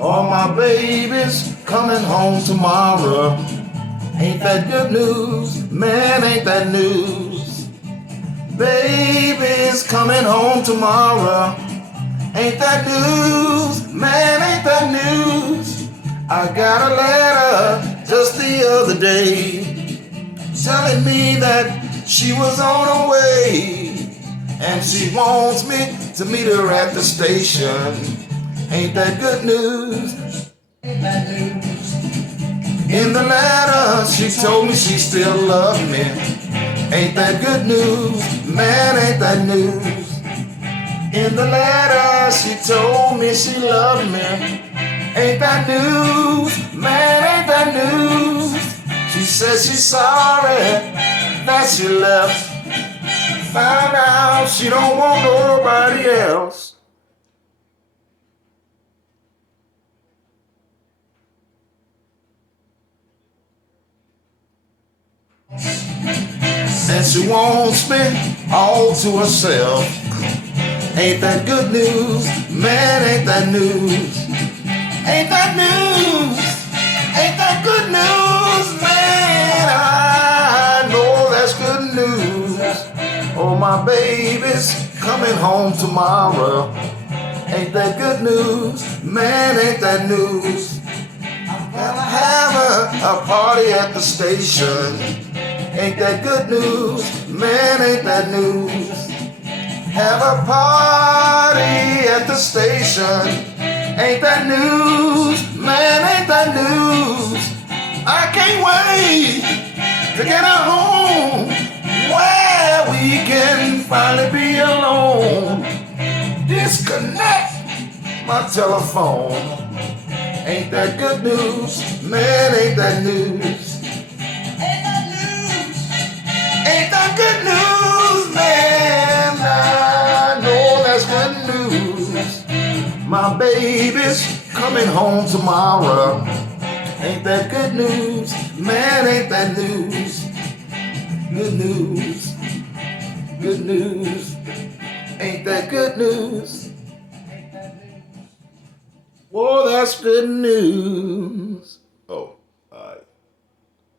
All my babies coming home tomorrow. Ain't that good news? Man, ain't that news? Baby's coming home tomorrow. Ain't that news? Man, ain't that news? I got a letter just the other day telling me that she was on her way and she wants me to meet her at the station. Ain't that good news? Ain't that news? In the letter, she told me she still loved me. Ain't that good news? Man, ain't that news? In the letter, she told me she loved me. Ain't that news? Man, ain't that news? She says she's sorry that she left. Found out she don't want nobody else. And she wants me all to herself. Ain't that good news? Man, ain't that news? Ain't that news? Ain't that good news? Man, I know that's good news. Oh, my baby's coming home tomorrow. Ain't that good news? Man, ain't that news? I'm gonna have a party at the station. Ain't that good news? Man, ain't that news? Have a party at the station. Ain't that news? Man, ain't that news? I can't wait to get her home where we can finally be alone. Disconnect my telephone. Ain't that good news? Man, ain't that news? Ain't that good news, man? I know that's good news. My baby's coming home tomorrow. Ain't that good news? Man, ain't that news? Good news. Good news. Ain't that good news? Oh, that's good news.